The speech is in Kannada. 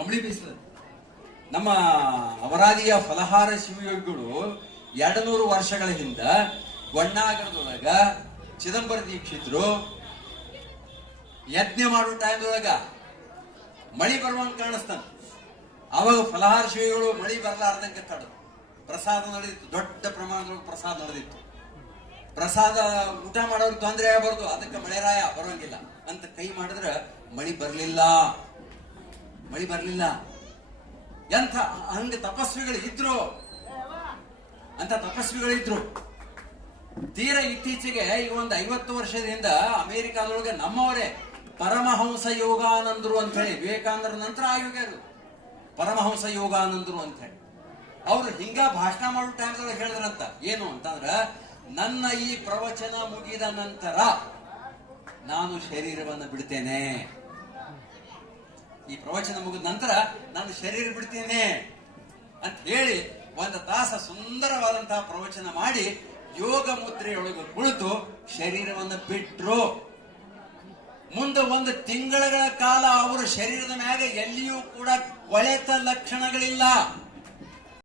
ಕಂಬಳಿ ಬೀಸದ. ನಮ್ಮ ಅವರಾದಿಯ ಫಲಹಾರ ಶಿವಯೋಗಿಗಳು 200 ವರ್ಷಗಳ ಹಿಂದ ಗೊಣ್ಣಾಗರದೊಳಗ ಚಿದಂಬರ ದೀಕ್ಷಿತರು ಯಜ್ಞ ಮಾಡೋ ಟೈಮ್ದೊಳಗ ಮಳಿ ಬರುವಂಗ ಕಾಣಿಸ್ತಾನ. ಅವಾಗ ಫಲಹಾರ ಶಿವಿಗಳು ಮಳಿ ಬರಲಾರ್ದಂಗೆ ತಡ ಪ್ರಸಾದ ನಡೆದಿತ್ತು, ದೊಡ್ಡ ಪ್ರಮಾಣದೊಳಗೆ ಪ್ರಸಾದ ನಡೆದಿತ್ತು. ಪ್ರಸಾದ ಊಟ ಮಾಡೋರು ತೊಂದರೆ ಆಗಬಾರ್ದು, ಅದಕ್ಕೆ ಮಳೆರಾಯ ಬರೋಂಗಿಲ್ಲ ಅಂತ ಕೈ ಮಾಡಿದ್ರೆ ಮಳಿ ಬರ್ಲಿಲ್ಲ. ಎಂಥ ಹಂಗ ತಪಸ್ವಿಗಳು ಇದ್ರು, ಅಂತ ತಪಸ್ವಿಗಳಿದ್ರು. ತೀರಾ ಇತ್ತೀಚೆಗೆ ಈಗ ಒಂದು 50 ವರ್ಷದಿಂದ ಅಮೆರಿಕಾದೊಳಗೆ ನಮ್ಮವರೇ ಪರಮಹಂಸ ಯೋಗಾನಂದರು ಅಂತ ಹೇಳಿ, ವಿವೇಕಾನಂದರ ನಂತರ ಆಯೋಗ್ಯರು ಪರಮಹಂಸ ಯೋಗಾನಂದರು ಅಂತ ಹೇಳಿ, ಅವ್ರು ಹಿಂಗ ಭಾಷಣ ಮಾಡೋ ಟೈಮ್ದೊಳಗೆ ಹೇಳಿದ್ರಂತ. ಏನು ಅಂತಂದ್ರ, ನನ್ನ ಈ ಪ್ರವಚನ ಮುಗಿದ ನಂತರ ನಾನು ಶರೀರವನ್ನು ಬಿಡ್ತೇನೆ. ಈ ಪ್ರವಚನ ಮುಗಿದ ನಂತರ ನಾನು ಶರೀರ ಬಿಡ್ತೇನೆ ಅಂತ ಹೇಳಿ 1 ತಾಸು ಸುಂದರವಾದಂತಹ ಪ್ರವಚನ ಮಾಡಿ ಯೋಗ ಮುದ್ರೆಯೊಳಗೆ ಕುಳಿತು ಶರೀರವನ್ನು ಬಿಟ್ರು. ಮುಂದೆ 1 ತಿಂಗಳ ಕಾಲ ಅವರ ಶರೀರದ ಮ್ಯಾಗ ಎಲ್ಲಿಯೂ ಕೂಡ ಕೊಳೆತ ಲಕ್ಷಣಗಳಿಲ್ಲ.